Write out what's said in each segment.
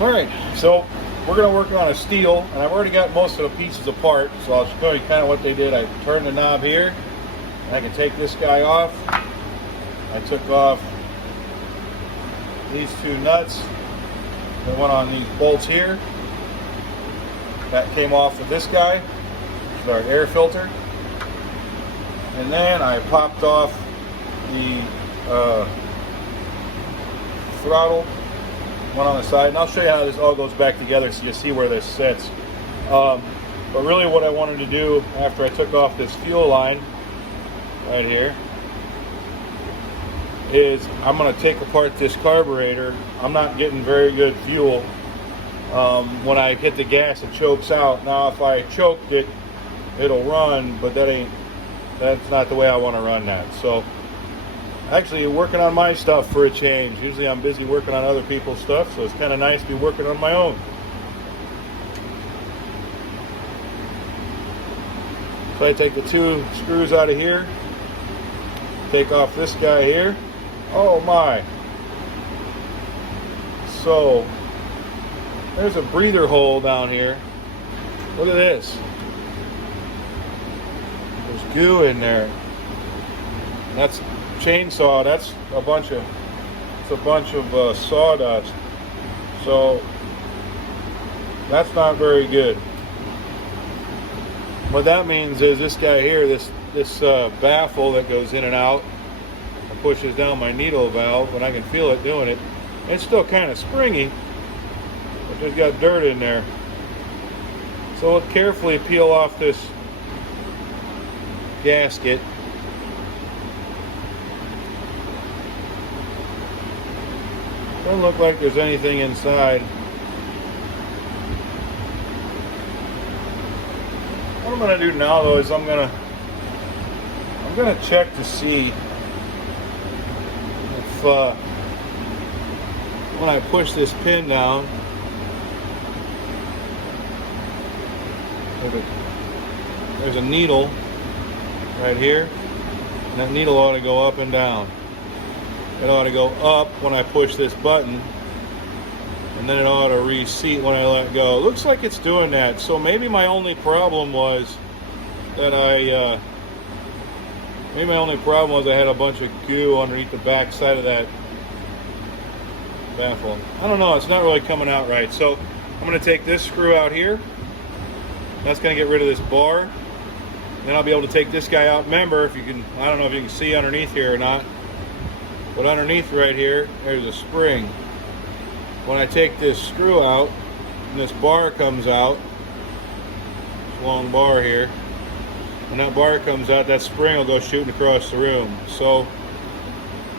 Alright, so we're going to work on a Stihl, and I've already got most of the pieces apart, so I'll show you kind of what they did. I turned the knob here, and I can take this guy off. I took off these two nuts that went on these bolts here. That came off of this guy, which is our air filter. And then I popped off the throttle, one on the side, and I'll show you how this all goes back together so you see where this sits. But really what I wanted to do after I took off this fuel line right here is I'm going to take apart this carburetor. I'm not getting very good fuel. When I hit the gas, it chokes out. Now if I choked it, it'll run, but that's not the way I want to run that. So actually working on my stuff for a change. Usually I'm busy working on other people's stuff, so it's kind of nice to be working on my own. So I take the two screws out of here, take off this guy here. Oh my. So there's a breather hole down here. Look at this. There's goo in there. That's chainsaw. That's a bunch of sawdust. So that's not very good. What that means is this guy here, this baffle that goes in and out and pushes down my needle valve, and I can feel it doing it. It's still kind of springy, but there's got dirt in there. So we'll carefully peel off this gasket. Doesn't look like there's anything inside. What I'm gonna do now though is I'm gonna check to see if when I push this pin down, there's a needle right here, and that needle ought to go up and down. It ought to go up when I push this button, and then it ought to reseat when I let go. It looks like it's doing that. So maybe my only problem was that I had a bunch of goo underneath the back side of that baffle. I don't know, it's not really coming out right. So I'm going to take this screw out here. That's going to get rid of this bar. Then I'll be able to take this guy out. Remember, if you can, I don't know if you can see underneath here or not, but underneath right here, there's a spring. When I take this screw out, and this bar comes out, this long bar here, when that bar comes out, that spring will go shooting across the room. So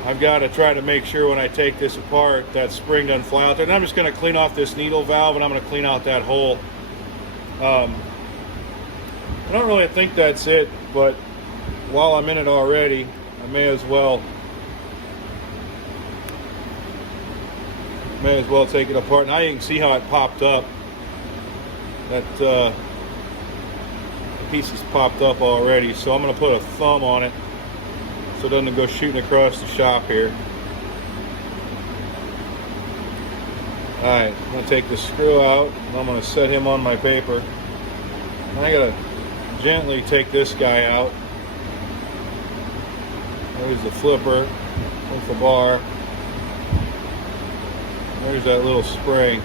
I've got to try to make sure when I take this apart, that spring doesn't fly out there. And I'm just going to clean off this needle valve, and I'm going to clean out that hole. I don't really think that's it, but while I'm in it already, I may as well take it apart. Now you can see how it popped up. That the pieces popped up already, so I'm going to put a thumb on it so it doesn't go shooting across the shop here. Alright, I'm going to take the screw out, and I'm going to set him on my paper. And I got to gently take this guy out. There's the flipper with the bar. There's that little spring.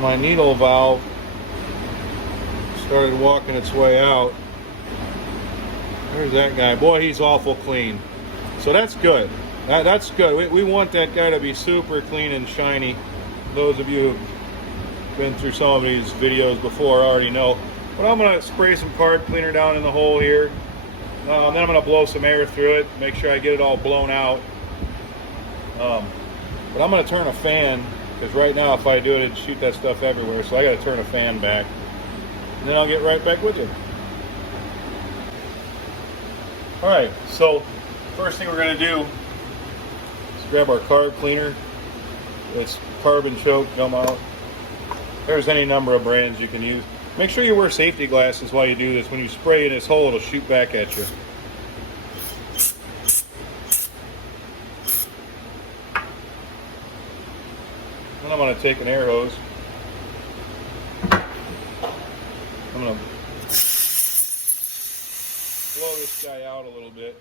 My needle valve started walking its way out. There's that guy. Boy, he's awful clean. So that's good. That's good. We want that guy to be super clean and shiny. Those of you who've been through some of these videos before already know. But I'm going to spray some carb cleaner down in the hole here. Then I'm going to blow some air through it, make sure I get it all blown out. But I'm going to turn a fan, because right now if I do it, it'd shoot that stuff everywhere. So I got to turn a fan back. And then I'll get right back with you. Alright, so first thing we're going to do is grab our carb cleaner. It's carbon choke, gum out. There's any number of brands you can use. Make sure you wear safety glasses while you do this. When you spray in this hole, it'll shoot back at you. Then I'm going to take an air hose. I'm going to blow this guy out a little bit.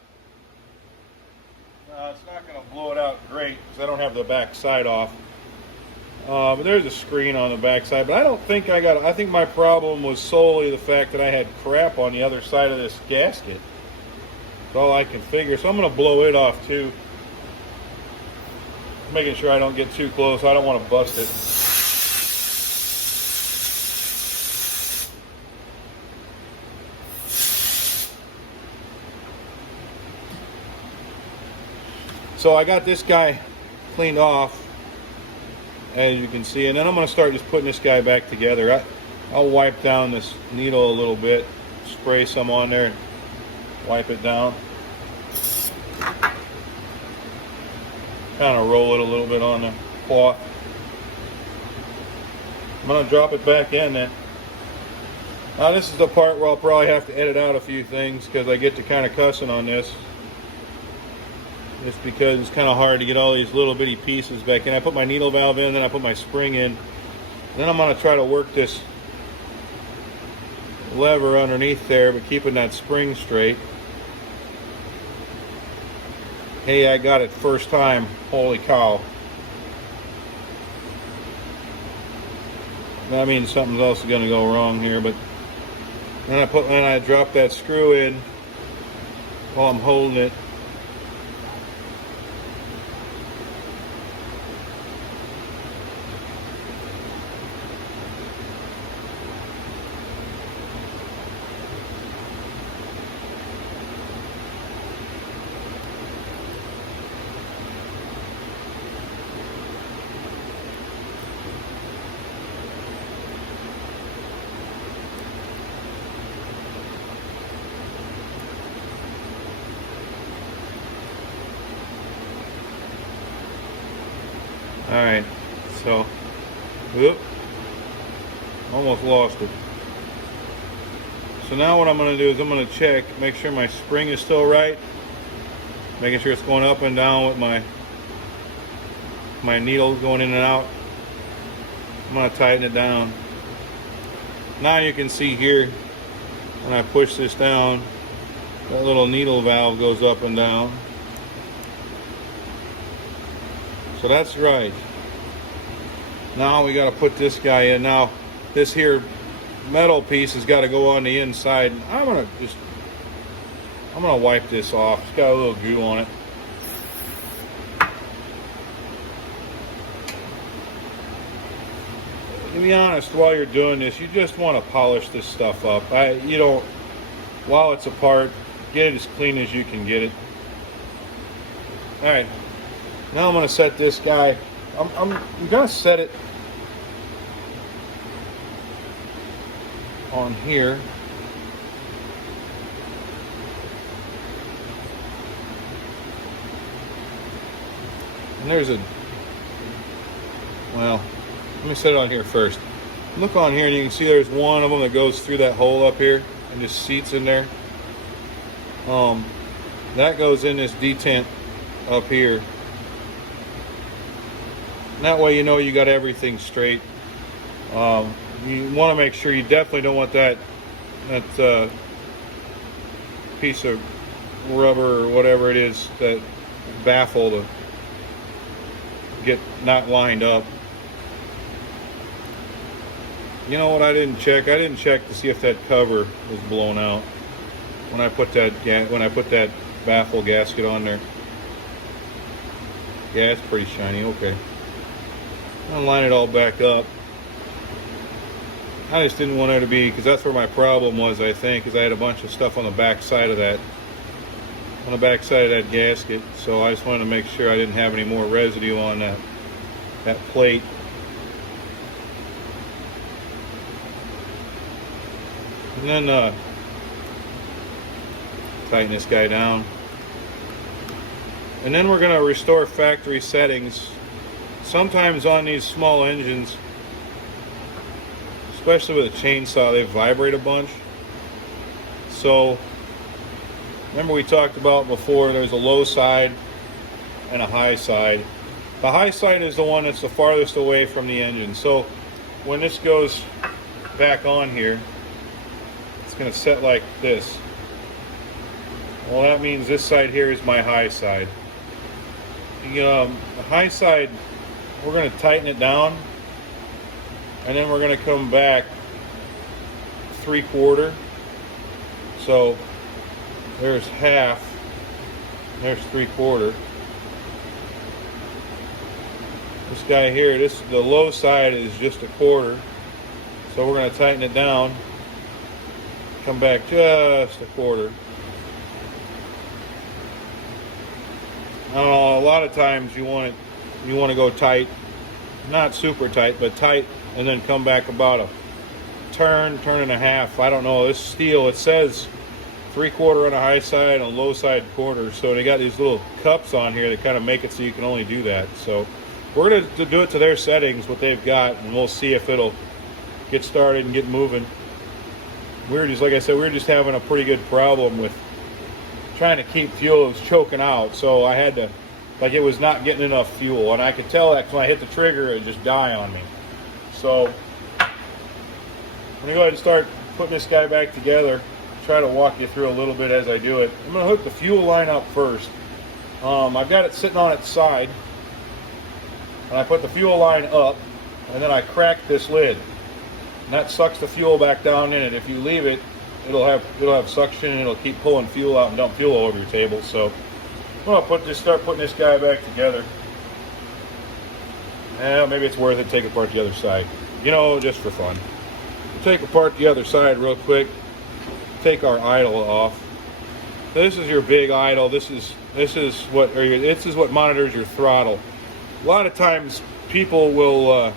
It's not going to blow it out great because I don't have the back side off. But there's a screen on the back side. But I don't think I think my problem was solely the fact that I had crap on the other side of this gasket. That's all I can figure. So I'm going to blow it off too. Making sure I don't get too close. I don't want to bust it. So I got this guy cleaned off, as you can see, and then I'm going to start just putting this guy back together. I'll wipe down this needle a little bit, spray some on there, wipe it down. Kind of roll it a little bit on the cloth. I'm going to drop it back in then. Now this is the part where I'll probably have to edit out a few things because I get to kind of cussing on this. Just because it's kind of hard to get all these little bitty pieces back in. I put my needle valve in, then I put my spring in. Then I'm going to try to work this lever underneath there, but keeping that spring straight. Hey, I got it first time. Holy cow. That means something else is going to go wrong here, but then I drop that screw in while I'm holding it. Alright, so, whoop, almost lost it. So now what I'm going to do is I'm going to check, make sure my spring is still right, making sure it's going up and down with my needle going in and out. I'm going to tighten it down. Now you can see here, when I push this down, that little needle valve goes up and down. So that's right. Now we got to put this guy in. Now this here metal piece has got to go on the inside. I'm gonna wipe this off. It's got a little goo on it. To be honest, while you're doing this, you just want to polish this stuff up. You don't, while it's apart, get it as clean as you can get it. All right. Now I'm going to set this guy. I'm going to set it on here. And there's well, let me set it on here first. Look on here and you can see there's one of them that goes through that hole up here and just seats in there. That goes in this detent up here. And that way you know you got everything straight. You want to make sure, you definitely don't want that piece of rubber or whatever it is, that baffle, to get not lined up. You know what I didn't check? I didn't check to see if that cover was blown out when I put that baffle gasket on there. Yeah, it's pretty shiny. Okay. I'm going to line it all back up. I just didn't want there to be, because that's where my problem was, I think, because I had a bunch of stuff on the back side of that, gasket. So I just wanted to make sure I didn't have any more residue on that plate. And then tighten this guy down. And then we're going to restore factory settings. Sometimes on these small engines, especially with a chainsaw, they vibrate a bunch. So remember we talked about before, there's a low side and a high side. The high side is the one that's the farthest away from the engine. So when this goes back on here, it's going to set like this. Well, that means this side here is my high side. The high side, we're going to tighten it down, and then we're going to come back 3/4. So there's half, there's 3/4. This guy here, the low side is just 1/4. So we're going to tighten it down, come back just 1/4. A lot of times you want to go tight, not super tight, but tight, and then come back about a turn and a half. I don't know. This Stihl, it says 3/4 on the high side and low side 1/4. So they got these little cups on here that kind of make it so you can only do that. So we're going to do it to their settings, what they've got, and we'll see if it'll get started and get moving. Like I said, we're just having a pretty good problem with trying to keep fuel. It was choking out, so I had to, like, it was not getting enough fuel, and I could tell that when I hit the trigger, it would just die on me. So I'm gonna go ahead and start putting this guy back together. Try to walk you through a little bit as I do it. I'm gonna hook the fuel line up first. I've got it sitting on its side, and I put the fuel line up, and then I crack this lid, and that sucks the fuel back down in it. If you leave it, it'll have suction, and it'll keep pulling fuel out and dump fuel all over your table. So I'm gonna start putting this guy back together. And maybe it's worth it to take apart the other side, just for fun. We'll take apart the other side real quick. Take our idle off. This is your big idle. This is what monitors your throttle. A lot of times people will,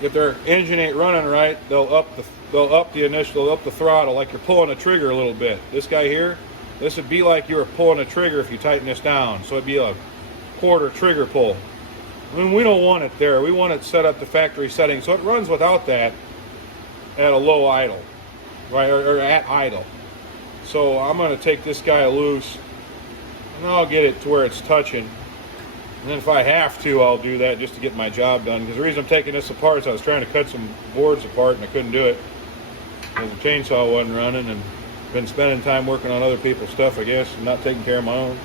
if their engine ain't running right, they'll up the throttle, like you're pulling a trigger a little bit. This guy here, this would be like you were pulling a trigger if you tighten this down. So it'd be a 1/4 trigger pull. I mean, we don't want it there. We want it set up to factory setting, so it runs without that at a low idle, right, or at idle. So I'm going to take this guy loose, and I'll get it to where it's touching. And then if I have to, I'll do that just to get my job done. Because the reason I'm taking this apart is I was trying to cut some boards apart, and I couldn't do it because the chainsaw wasn't running, and been spending time working on other people's stuff, I guess, and not taking care of my own.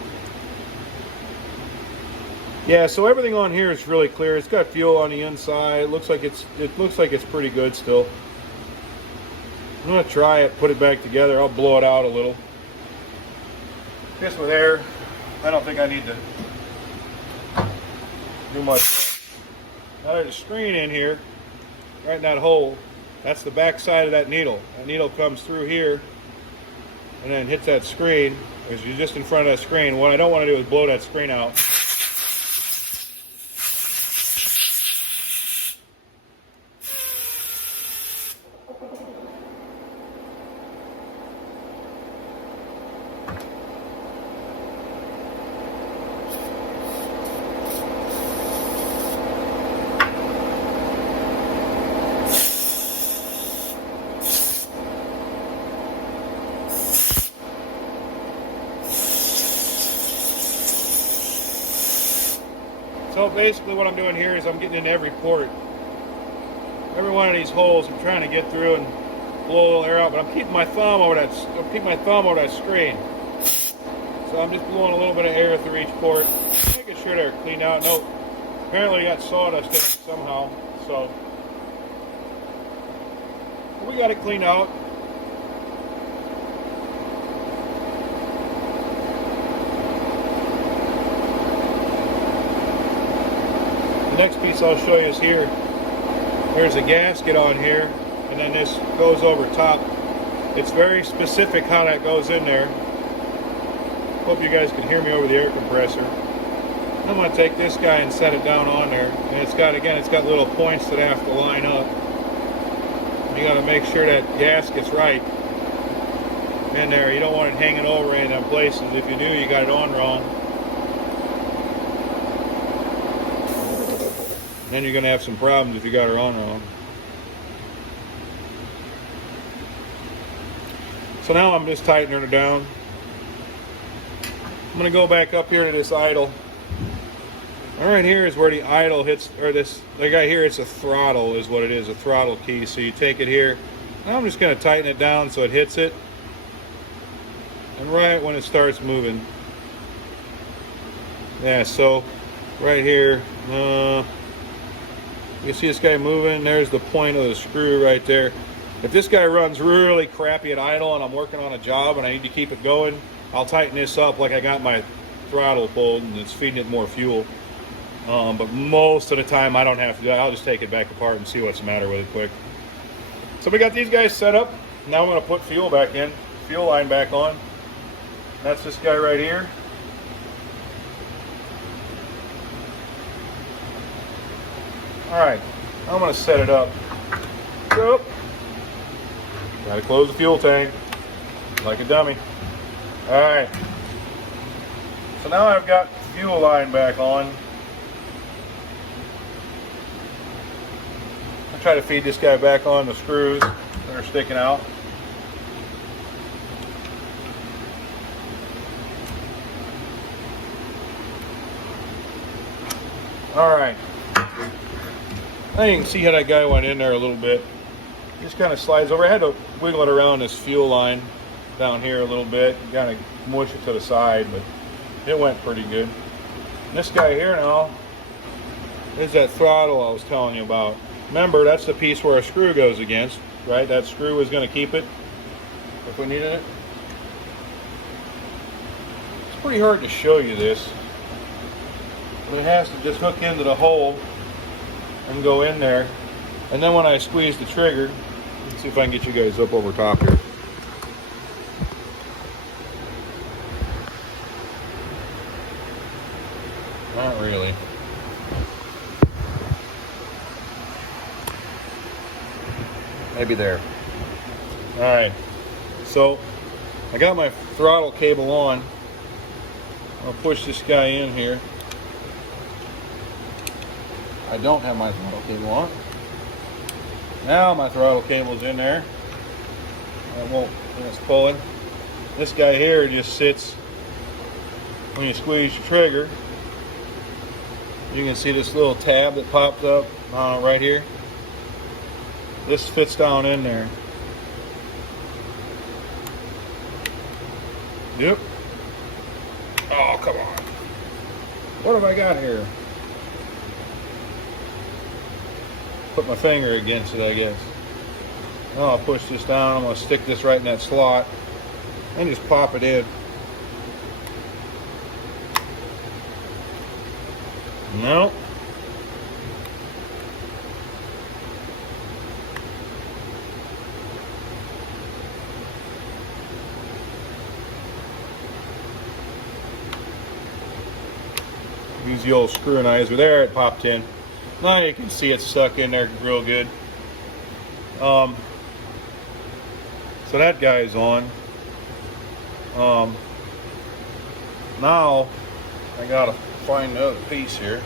Yeah, so everything on here is really clear. It's got fuel on the inside. It looks like it's pretty good still. I'm gonna try it, put it back together. I'll blow it out a little. Just with air. I don't think I need to do much. Now there's a screen in here, right in that hole. That's the back side of that needle. That needle comes through here and then hits that screen. As you're just in front of that screen. What I don't want to do is blow that screen out. So basically what I'm doing here is I'm getting in every port. Every one of these holes I'm trying to get through and blow a little air out, but I'm keeping my thumb over that screen. So I'm just blowing a little bit of air through each port, making sure they're cleaned out. No, apparently they got sawdust in it somehow, so we got it cleaned out. The next piece I'll show you is here. There's a gasket on here, and then this goes over top. It's very specific how that goes in there. Hope you guys can hear me over the air compressor. I'm going to take this guy and set it down on there. And it's got little points that have to line up. You got to make sure that gasket's right in there. You don't want it hanging over in them places. If you do, you got it on wrong. Then you're going to have some problems if you got her on wrong. So now I'm just tightening her down. I'm going to go back up here to this idle. All right, here is where the idle hits, or this, the guy here, it's a throttle is what it is, a throttle key. So you take it here, and I'm just going to tighten it down so it hits it. And right when it starts moving. Yeah, so right here, you see this guy moving, there's the point of the screw right there. If this guy runs really crappy at idle and I'm working on a job and I need to keep it going, I'll tighten this up like I got my throttle pulled and it's feeding it more fuel. But most of the time I don't have to do that. I'll just take it back apart and see what's the matter with it quick. So we got these guys set up. Now I'm going to put fuel back in, fuel line back on. That's this guy right here. Alright, I'm going to set it up. Go. Got to close the fuel tank like a dummy. Alright. So now I've got fuel line back on. I'll try to feed this guy back on the screws that are sticking out. Alright. Now you can see how that guy went in there a little bit. Just kind of slides over. I had to wiggle it around this fuel line down here a little bit. Kind of mush it to the side, but it went pretty good. And this guy here now is that throttle I was telling you about. Remember, that's the piece where a screw goes against, right? That screw is going to keep it if we needed it. It's pretty hard to show you this. But it has to just hook into the hole and go in there. And then when I squeeze the trigger, let's see if I can get you guys up over top here. Not really. Maybe there. Alright, so I got my throttle cable on. I'll push this guy in here. I don't have my throttle cable on. Now my throttle cable's in there. I won't, it's pulling. This guy here just sits when you squeeze the trigger. You can see this little tab that popped up right here. This fits down in there. Yep. Oh, come on. What have I got here? Put my finger against it, I guess. Now I'll push this down. I'm going to stick this right in that slot and just pop it in. No. Use the old screwizer there, it popped in. Now you can see it stuck in there real good. So that guy's on. Now I gotta find the other piece here.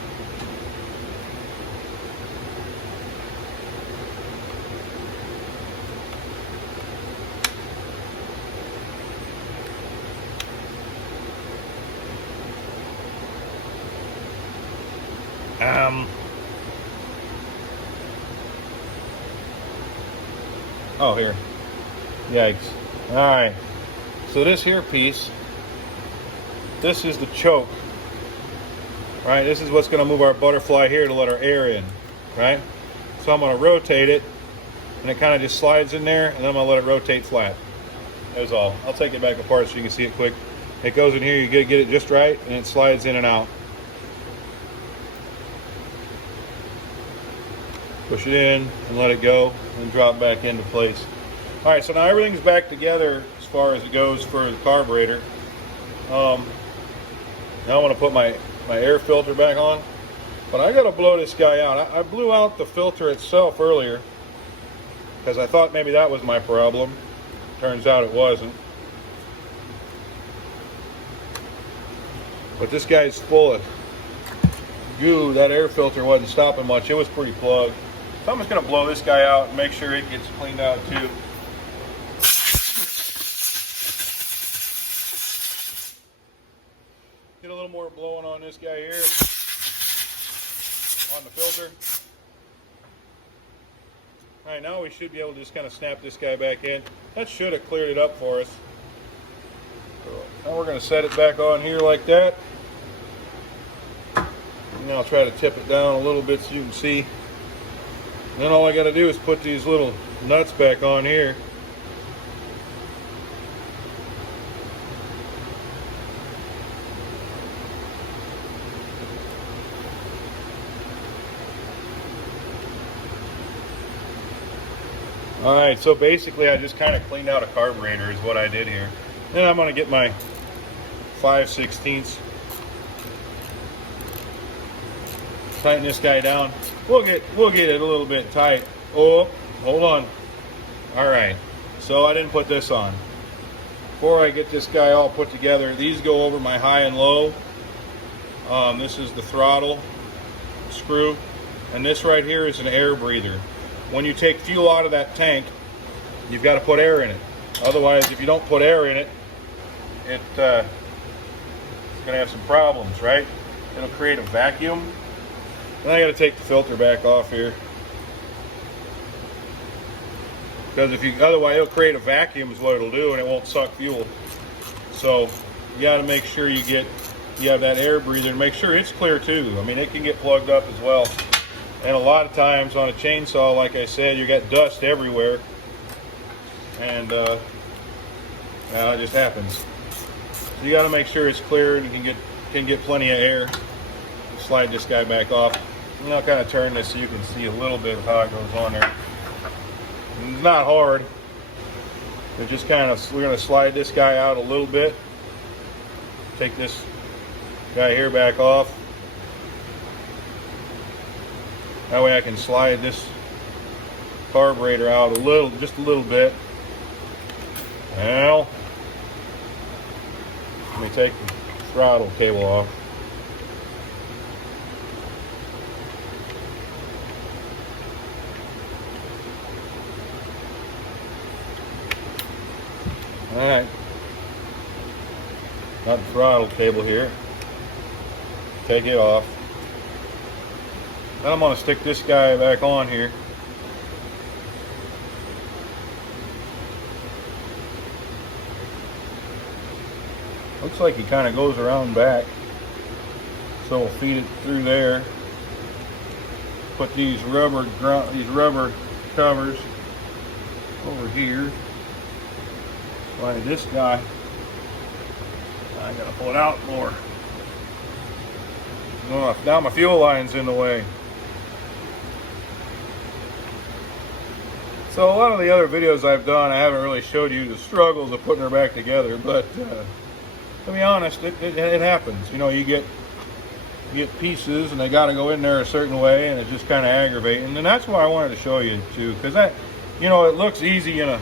Oh, here. Yikes. Alright. So this here piece, this is the choke. Right? This is what's going to move our butterfly here to let our air in. Right? So I'm going to rotate it, and it kind of just slides in there, and then I'm going to let it rotate flat. That's all. I'll take it back apart so you can see it quick. It goes in here, you get it just right, and it slides in and out. Push it in and let it go and drop back into place. Alright, so now everything's back together as far as it goes for the carburetor. Now I want to put my air filter back on, but I got to blow this guy out. I blew out the filter itself earlier because I thought maybe that was my problem. Turns out it wasn't. But this guy's full of goo. That air filter wasn't stopping much. It was pretty plugged. So I'm just going to blow this guy out and make sure it gets cleaned out too. Get a little more blowing on this guy here. on the filter. All right, now we should be able to just kind of snap this guy back in. That should have cleared it up for us. So now we're going to set it back on here like that. And I'll try to tip it down a little bit so you can see. And then all I got to do is put these little nuts back on here. Alright, so basically I just kind of cleaned out a carburetor is what I did here. Then I'm going to get my 5/16. Tighten this guy down. We'll get it a little bit tight. Oh, hold on. Alright, so I didn't put this on. Before I get this guy all put together, these go over my high and low. This is the throttle screw. And this right here is an air breather. When you take fuel out of that tank, you've got to put air in it. Otherwise, if you don't put air in it, it's going to have some problems, right? It'll create a vacuum. And I got to take the filter back off here. Because otherwise it'll create a vacuum is what it'll do, and it won't suck fuel. So you got to make sure you have that air breather and make sure it's clear too. I mean, it can get plugged up as well. And a lot of times on a chainsaw, like I said, you got dust everywhere, and it just happens. So you got to make sure it's clear and you can get plenty of air. Slide this guy back off. And I'll kind of turn this so you can see a little bit of how it goes on there. It's not hard. We're just we're going to slide this guy out a little bit. Take this guy here back off. That way I can slide this carburetor out just a little bit. Now, let me take the throttle cable off. Alright. Got the throttle cable here. Take it off. Then I'm going to stick this guy back on here. Looks like he kind of goes around back. So we'll feed it through there. Put these rubber covers over here. Slide this guy. I gotta pull it out more. Oh, now my fuel line's in the way. So a lot of the other videos I've done, I haven't really showed you the struggles of putting her back together, but to be honest, it happens. You know, you get pieces and they got to go in there a certain way, and it's just kind of aggravating. And that's why I wanted to show you too, because it looks easy in a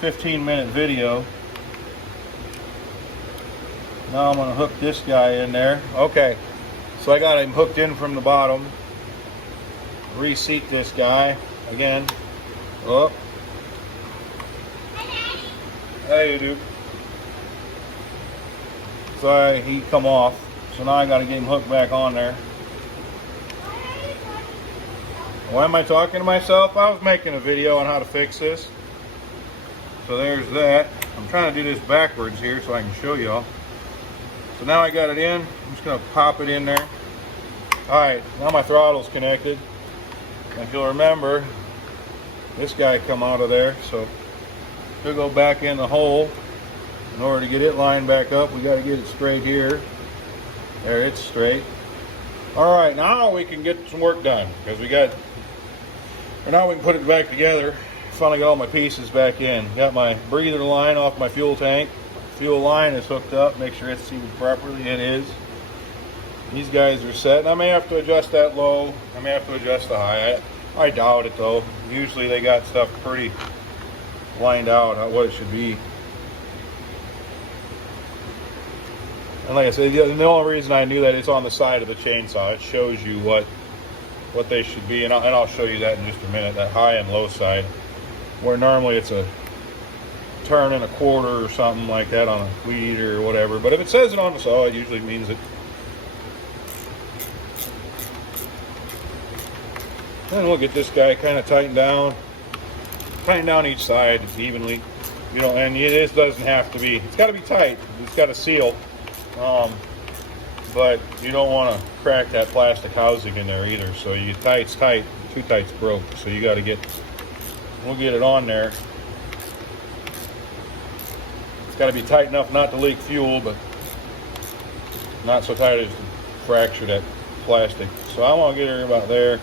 15-minute video. Now I'm going to hook this guy in there. Okay, so I got him hooked in from the bottom. Reseat this guy again. Oh. Hey, you do. So he come off. So now I got to get him hooked back on there. Why am I talking to myself? I was making a video on how to fix this. So there's that. I'm trying to do this backwards here so I can show y'all. So now I got it in. I'm just going to pop it in there. Alright, now my throttle's connected. If you'll remember, this guy come out of there, so it'll go back in the hole. In order to get it lined back up, we got to get it straight here. There, it's straight. Alright, now we can get some work done, because now we can put it back together. Finally got all my pieces back in. Got my breather line off my fuel tank. Fuel line is hooked up. Make sure it's seated properly. It is. These guys are set. And I may have to adjust that low. I may have to adjust the high. I doubt it though. Usually they got stuff pretty lined out what it should be. And like I said, the only reason I knew that it's on the side of the chainsaw. It shows you what they should be, and I'll show you that in just a minute. That high and low side, where normally it's a turn and a quarter or something like that on a weed or whatever. But if it says it on the saw, it usually means it. And we'll get this guy kind of tightened down. Tighten down each side evenly. You know, and it doesn't have to be. It's got to be tight. It's got to seal. But you don't want to crack that plastic housing in there either. So you it's tight. Too tight's broke. So you got to get. We'll get it on there. It's got to be tight enough not to leak fuel, but not so tight as to fracture that plastic. So I want to get her about there.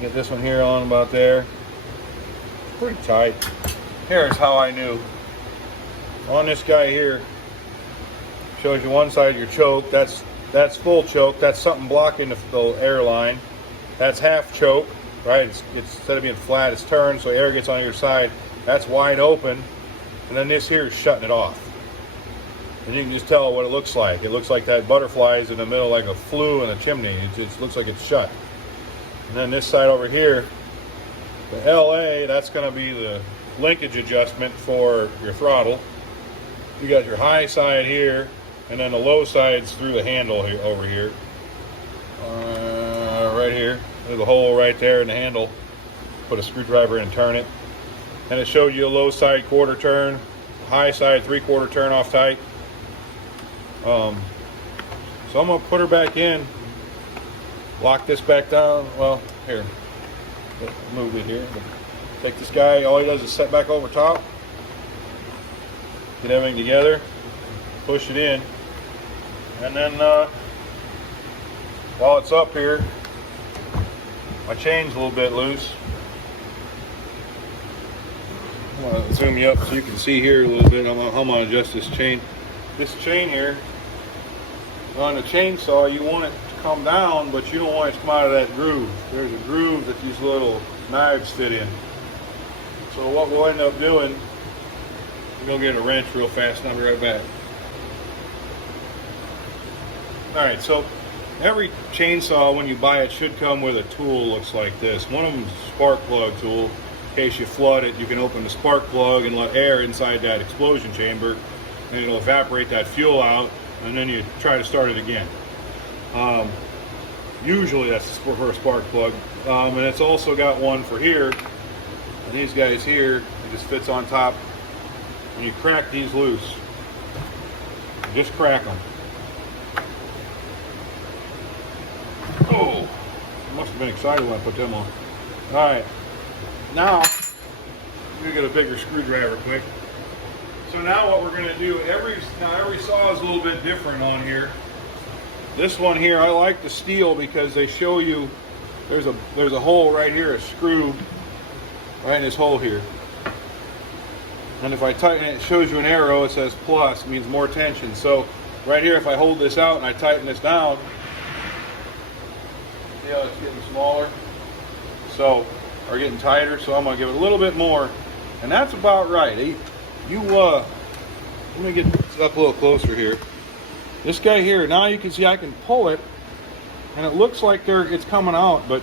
Get this one here on about there. Pretty tight. Here's how I knew. On this guy here, shows you one side of your choke. That's full choke. That's something blocking the air line. That's half choke, right? It's instead of being flat, it's turned, so air gets on your side. That's wide open. And then this here is shutting it off. And you can just tell what it looks like. It looks like that butterfly is in the middle like a flue in a chimney. It just looks like it's shut. And then this side over here, the LA, that's going to be the linkage adjustment for your throttle. You got your high side here, and then the low side's through the handle here, over here. Right here. There's a hole right there in the handle. Put a screwdriver in and turn it. And it showed you a low side quarter turn, high side 3/4 turn off tight. So I'm going to put her back in, lock this back down. Well, here, move it here. Take this guy, all he does is set back over top, get everything together, push it in, and then while it's up here, my chain's a little bit loose. I'm going to zoom you up so you can see here a little bit. I'm going to adjust this chain. This chain here, on the chainsaw, you want it to come down, but you don't want it to come out of that groove. There's a groove that these little knives fit in. So what we'll end up doing, we're going to get a wrench real fast, and I'll be right back. Alright, so every chainsaw, when you buy it, should come with a tool looks like this. One of them is a spark plug tool. In case you flood it, you can open the spark plug and let air inside that explosion chamber, and it'll evaporate that fuel out, and then you try to start it again. Usually that's for a spark plug. And it's also got one for here, and these guys here, it just fits on top. When you crack these loose, just crack them. Oh, I must have been excited when I put them on. All right, now I'm gonna get a bigger screwdriver quick. So now what we're gonna do, every saw is a little bit different on here. This one here, I like the Stihl because they show you there's a hole right here, a screw right in this hole here. And if I tighten it, it shows you an arrow, it says plus, it means more tension. So right here, if I hold this out and I tighten this down, see how it's getting smaller? So, or getting tighter, so I'm gonna give it a little bit more. And that's about right. Let me get up a little closer here. This guy here, now you can see I can pull it, and it looks like it's coming out, but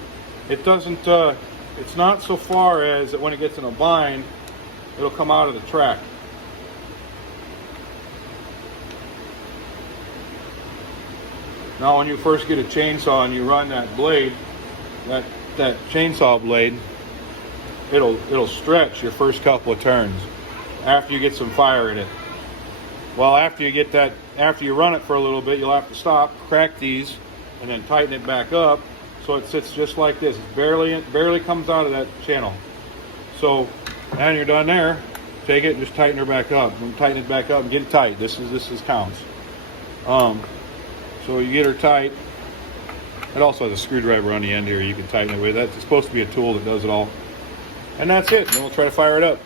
it doesn't, it's not so far as that when it gets in a bind, it'll come out of the track. Now when you first get a chainsaw and you run that blade, that chainsaw blade, it'll stretch your first couple of turns after you get some fire in it. Well, after you run it for a little bit, you'll have to stop, crack these, and then tighten it back up so it sits just like this. It barely comes out of that channel. So, and you're done there. Take it and just tighten her back up. And tighten it back up and get it tight. This is counts. So you get her tight. It also has a screwdriver on the end here you can tighten it with. That's supposed to be a tool that does it all. And that's it. Then we'll try to fire it up.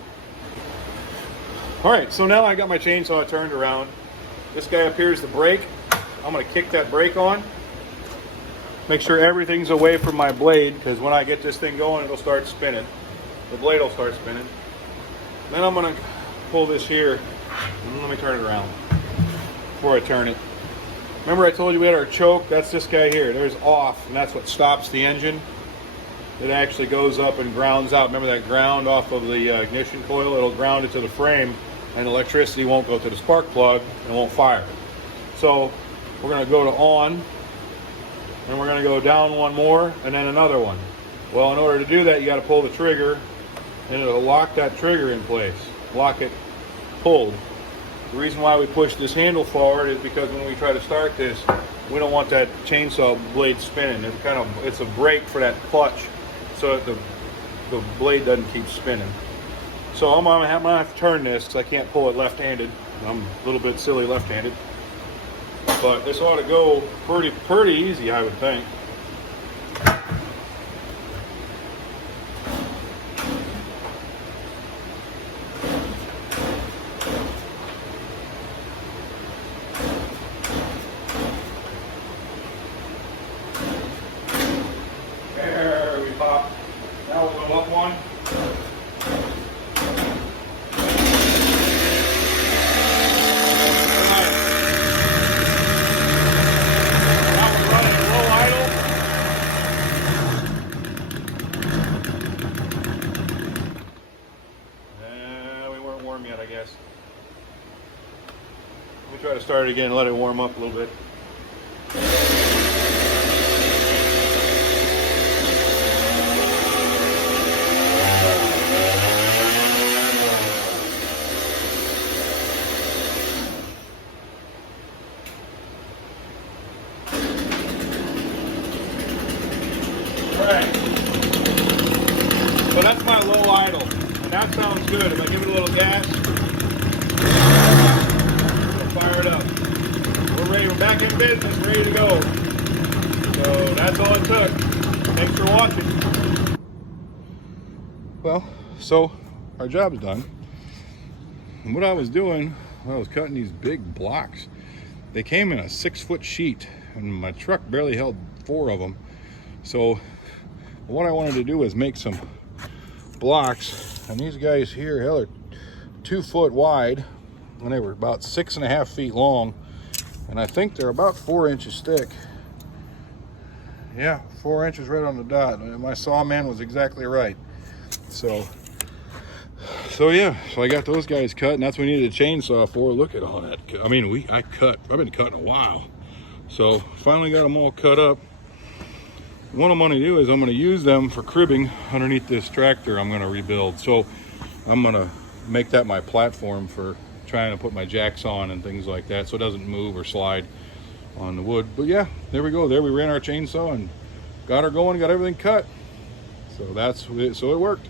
Alright, so now I got my chainsaw turned around. This guy up here is the brake. I'm going to kick that brake on. Make sure everything's away from my blade, because when I get this thing going, it'll start spinning. The blade will start spinning. Then I'm going to pull this here. Let me turn it around before I turn it. Remember I told you we had our choke? That's this guy here. There's off, and that's what stops the engine. It actually goes up and grounds out. Remember that ground off of the ignition coil? It'll ground it to the frame, and electricity won't go to the spark plug and won't fire. So we're going to go to on. and we're going to go down one more and then another one. Well, in order to do that, you got to pull the trigger, and it'll lock that trigger in place, lock it pulled. The reason why we push this handle forward is because when we try to start this, we don't want that chainsaw blade spinning. It's a brake for that clutch, so that the blade doesn't keep spinning. So I'm gonna have to turn this because I can't pull it left-handed. I'm a little bit silly left-handed, but this ought to go pretty easy, I would think. There we pop. Now we'll go up one. Yet, I guess. Let me try to start it again and let it warm up a little bit. Alright. So that's my low idle. That sounds good. If I give it a little gas, we'll fire it up. We're ready. We're back in business, ready to go. So that's all it took. Thanks for watching. Well, so our job's done. And what I was doing, I was cutting these big blocks. They came in a 6-foot sheet, and my truck barely held 4 of them. So what I wanted to do was make some blocks. And these guys here, hell, are 2 foot wide, and they were about 6.5 feet long, and I think they're about 4 inches thick. Yeah, 4 inches right on the dot. My sawman was exactly right. So yeah, so I got those guys cut, and that's what we needed a chainsaw for. Look at all that. I mean, I've been cutting a while. So finally got them all cut up. What I'm going to do is I'm going to use them for cribbing underneath this tractor I'm going to rebuild. So I'm going to make that my platform for trying to put my jacks on and things like that, so it doesn't move or slide on the wood. But yeah, there we go. There we ran our chainsaw and got her going, got everything cut. So that's it. So it worked.